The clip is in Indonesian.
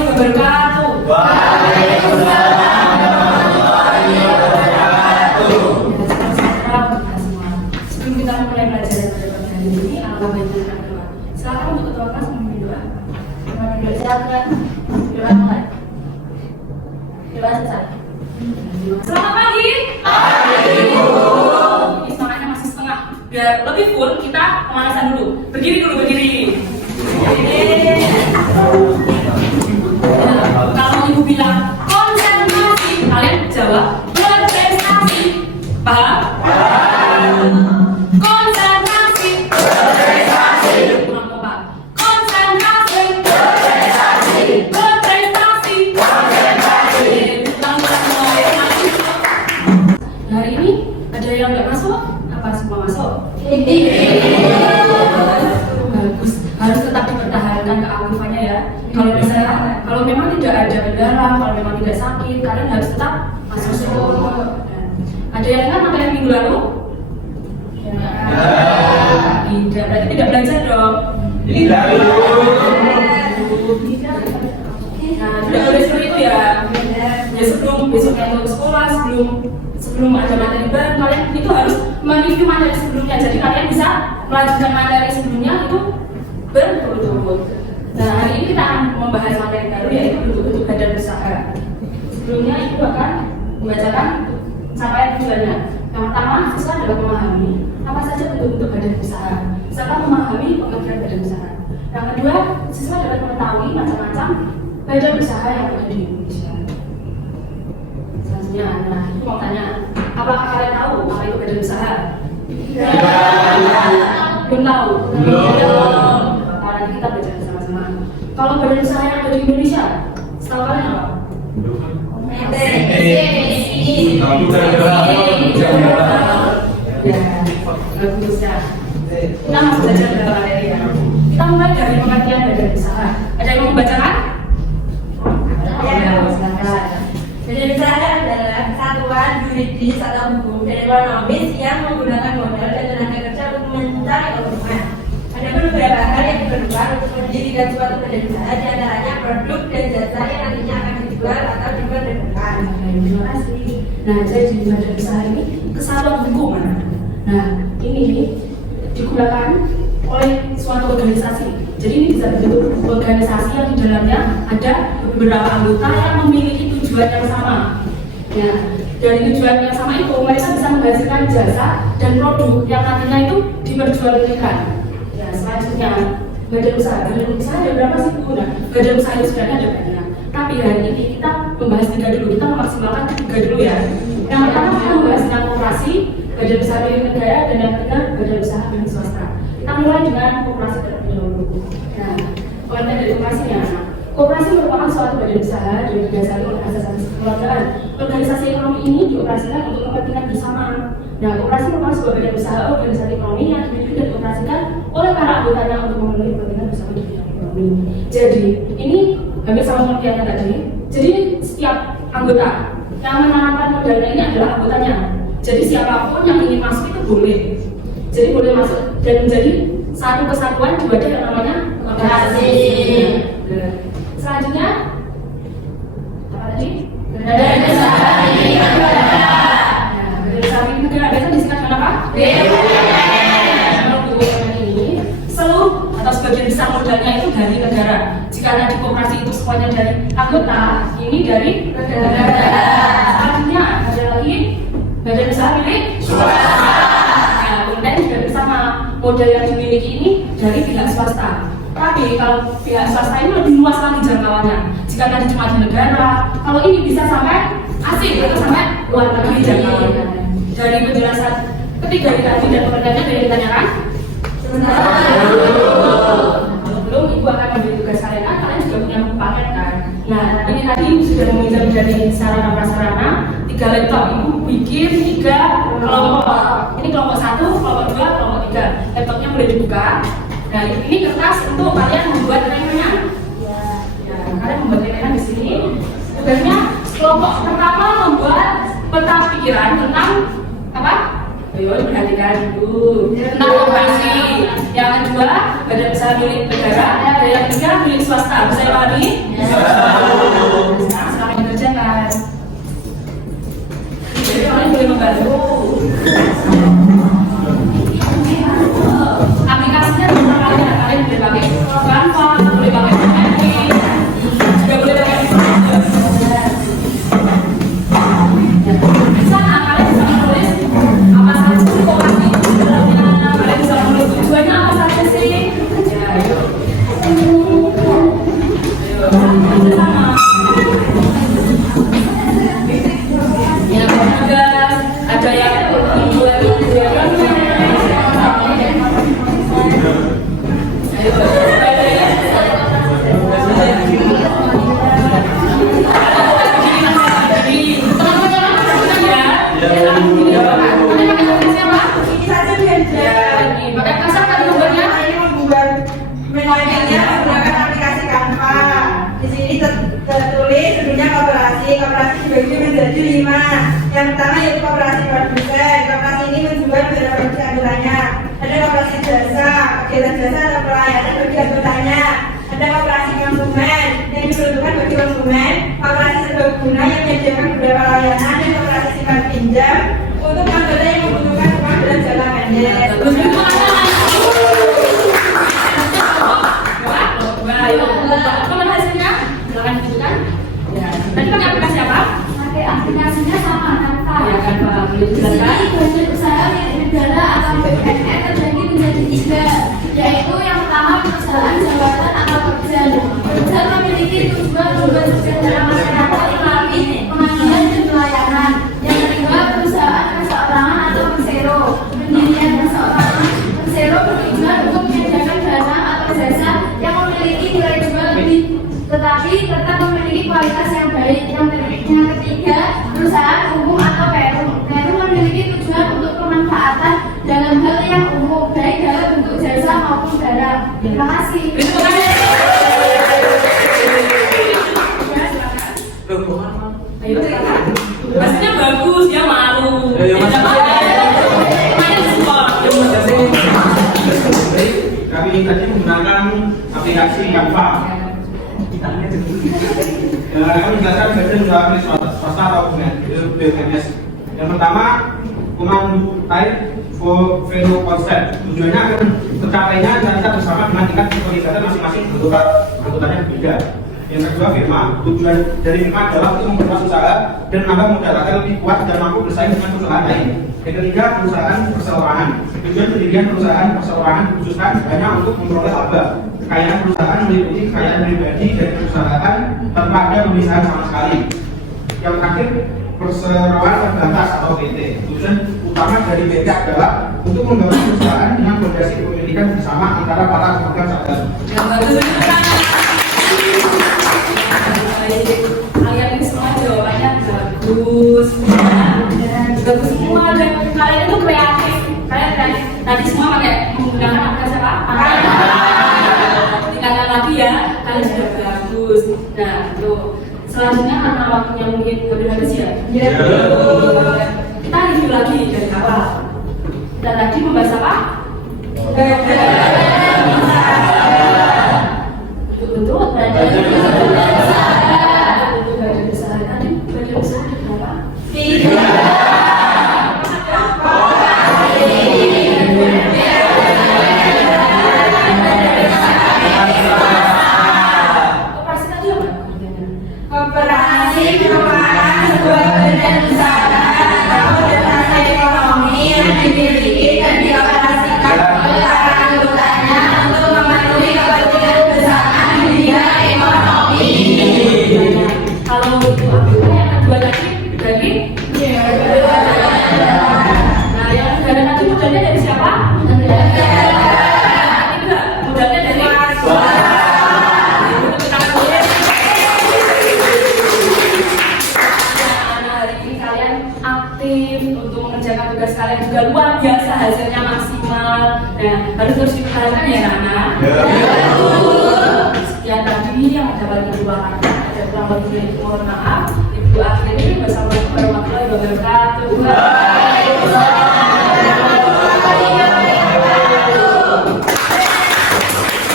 warahmatullahi wabarakatuh. Waalaikumsalam warahmatullahi wabarakatuh. Sebelum kita mulai pelajaran pada pagi hari ini, alhamdulillah baiknya doa. Silakan untuk ketua kelas memimpin doa. Silakan. Doa mulai. Doa selesai. Selamat pagi. Pagi, Bu. Ini semangatnya masih setengah. Biar lebih full, kita pemanasan dulu. Berdiri dulu, berdiri. Kalau ibu bilang konsentrasi, kalian jawab berprestasi. Paham? Konsentrasi. Berprestasi. Kurang kompak. Konsentrasi. Berprestasi. Berprestasi. Konsentrasi. Ulang-ulang mulai lagi. Hari ini ada yang nggak masuk? Apa semua masuk? Bagus. Harus tetap dipertahankan keaktifannya ya. Kalau bisa, kalau memang tidak ada kendala, kalau memang tidak sakit, kalian harus tetap masuk sekolah. Ada yang ingat apa yang minggu lalu? Tidak, berarti tidak belajar dong. Tidak, Bu. Nah, tidak boleh seperti itu ya. Ya sebelum besoknya untuk ke sekolah, sebelum ada materi baru, kalian itu harus mereview materi sebelumnya. Jadi kalian bisa melanjutkan materi sebelumnya itu berturut-turut. Nah, hari ini kita akan membahas materi baru yaitu bentuk-bentuk badan usaha. Sebelumnya ibu akan membacakan capaian tujuannya. Yang pertama, siswa dapat memahami apa saja bentuk-bentuk badan usaha, serta memahami pengertian badan usaha. Yang kedua, siswa dapat mengetahui macam-macam badan usaha yang ada di Indonesia. Selanjutnya, nah ibu mau tanya, apakah kalian tahu apa itu badan usaha? Belum tahu? Belum. Nanti kita belajar bersama-sama. Kalau badan usaha yang ada di Indonesia, setahu kalian apa? Ya, bagus ya. Kita masuk belajar dalam materi ya. Kita mulai dari pengertian badan usaha. Ada yang mau membacakan? Ya, silakan. Badan usaha adalah satuan yuridis atau hukum dan ekonomis yang menggunakan modal dan tenaga kerja untuk mencari keuntungan. Ada beberapa hal yang diperlukan untuk mendirikan suatu badan usaha, di antaranya produk dan jasa yang nantinya akan dijual atau diperdagangkan. Terima kasih. Nah, jadi badan usaha ini kesatuan hukum. Nah, ini digunakan oleh suatu organisasi. Jadi ini bisa bentuk organisasi yang di dalamnya ada beberapa anggota yang memiliki tujuan yang sama. Ya, dari tujuan yang sama itu mereka bisa menghasilkan jasa dan produk yang nantinya itu diperjualbelikan. Ya, selanjutnya badan usaha. Badan usaha ada berapa sih Bu? Nah, badan usaha itu sebenarnya ada banyak. Tapi hari ini kita membahas 3 dulu. Kita memaksimalkan 3 dulu ya. Yang pertama kita membahas tentang koperasi, badan usaha milik negara, dan yang ketiga badan usaha milik swasta. Kita mulai dengan koperasi terlebih dahulu. Nah, pengertian dari koperasinya. Koperasi merupakan suatu badan usaha dan didasari oleh asas-asas kekeluargaan. Organisasi ekonomi ini dioperasikan untuk kepentingan bersama. Nah, koperasi merupakan sebuah badan usaha organisasi ekonomi yang dimiliki dan dioperasikan oleh para anggotanya untuk memenuhi kepentingan bersama di bidang ekonomi. Jadi, ini hampir sama pengertiannya tadi. Jadi, setiap anggota yang menanamkan modalnya ini adalah anggotanya. Jadi, siapapun yang ingin masuk itu boleh. Jadi, boleh masuk dan menjadi satu kesatuan di wadah yang namanya koperasi. Selanjutnya, apa tadi? Badan usaha milik negara. Nah, badan usaha milik negara biasa disingkat dengan apa? BUMN. Kalau BUMN ini seluruh atau sebagian besar modalnya itu dari negara. Jika tadi koperasi itu semuanya dari anggota, ini dari negara. Selanjutnya ada lagi badan usaha milik Swasta. Nah, konten juga bersama modal yang dimiliki ini dari pihak swasta. Tapi kalau pihak swasta ini lebih luas lagi jangkauannya. Jika tadi cuma di negara, kalau ini bisa sampai asing atau sampai luar negeri jangkauannya. Dari penjelasan ketiga tadi dan pengertiannya dari ditanyakan. Belum ibu akan memberi tugas kalian kan, kalian juga punya buku paket kan. Nah, ini tadi ibu sudah meminjam dari sarana prasarana 3 laptop. Ibu bikin 3 kelompok. Ini kelompok 1, kelompok 2, kelompok 3. Laptopnya boleh dibuka. Nah, ini kertas untuk kalian membuat remenan. Ya, kalian membuat remenan di sini. Tugasnya kelompok pertama membuat peta pikiran tentang apa? Ayo perhatikan dulu tentang koperasi. Yang kedua, badan usaha milik negara. Dan yang ketiga, milik swasta. Bisa dipahami? Sekarang selamat mengerjakan. Jadi kalian boleh membantu. Aplikasinya terserah kalian. Kalian boleh pakai Canva, boleh pakai Canva, juga boleh pakai di sana kalian bisa menulis apa saja sih kooperasi dalamnya, kalian bisa menulis tujuannya apa saja sih. Ya, ayo. Bersama. Ya, ada yang membuat tujuan. Koperasi dibagi menjadi 5. Yang pertama yaitu koperasi produsen. Koperasi ini menjual beberapa produk anggotanya. Ada koperasi jasa, kegiatan jasa atau pelayanan bagi anggotanya. Ada koperasi konsumen yang diperuntukkan bagi konsumen. Koperasi serbaguna yang menyediakan beberapa layanan. Dan koperasi simpan pinjam untuk anggota yang membutuhkan uang dalam jangka pendek. Tadi pakai aplikasi apa? Pakai aplikasinya sama Canva. Ya kan Pak, boleh dijelaskan? Jadi badan usaha milik negara atau BUMN terbagi menjadi 3, yaitu yang pertama perusahaan jabatan atau kerja. Perusahaan memiliki tujuan kerja dalam masyarakat melalui pemanggilan dan pelayanan. Yang kedua perusahaan perseorangan atau persero. Pendirian perseorangan persero bertujuan untuk menyediakan dana atau jasa yang memiliki nilai jual lebih, tetapi tetap memiliki kualitas yang baik. Yang ketiga, perusahaan umum atau Perum. Perum memiliki tujuan untuk pemanfaatan dalam hal yang umum, baik dalam bentuk jasa maupun barang. Terima kasih. Ayo silakan. Maksudnya bagus, dia malu. Kami tadi menggunakan aplikasi Canva. Kami menjelaskan badan usaha milik swasta atau BUMS. Yang pertama, pemandu type value concept. Tujuannya akan tercapainya kita bersama dengan tingkat keterlibatan masing-masing anggotanya berbeda. Yang kedua, firma. Tujuan dari firma adalah untuk memperluas usaha dan menambah modal agar lebih kuat dan mampu bersaing dengan perusahaan lain. Yang ketiga, perusahaan perseorangan. Tujuan pendirian perusahaan perseorangan dikhususkan hanya untuk memperoleh laba. Kekayaan perusahaan meliputi kekayaan pribadi dari perusahaan tanpa ada pemisahan sama sekali. Yang terakhir, perseroan terbatas atau PT. Tujuan utama dari PT adalah untuk membangun perusahaan dengan fondasi kepemilikan bersama antara para pemegang saham. Kalian ini semua jawabannya bagus, bagus semua. Dan kalian itu kreatif. Kalian kreatif. Tadi semua pakai menggunakan aplikasi apa? Tingkatkan lagi ya. Kalian sudah bagus. Nah, tuh. Selanjutnya karena waktunya mungkin udah habis ya. Kita review lagi dari awal. Dan tadi membahas apa? Betul-betul. Koperasi merupakan sebuah badan usaha atau dana ekonomi yang dimiliki dan dioperasikan oleh para anggotanya untuk memenuhi kepentingan bersama dunia ekonomi. Kalau yang kedua tadi dari nah yang kedua tadi modalnya dari siapa? Modalnya dari aktif untuk mengerjakan tugas kalian juga luar biasa, hasilnya maksimal. Nah, harus terus dipertahankan ya Nana. Sekian tadi yang dapat Ibu bawakan. Ada kurang lebihnya mohon maaf. Ibu akhiri wassalamualaikum warahmatullahi wabarakatuh.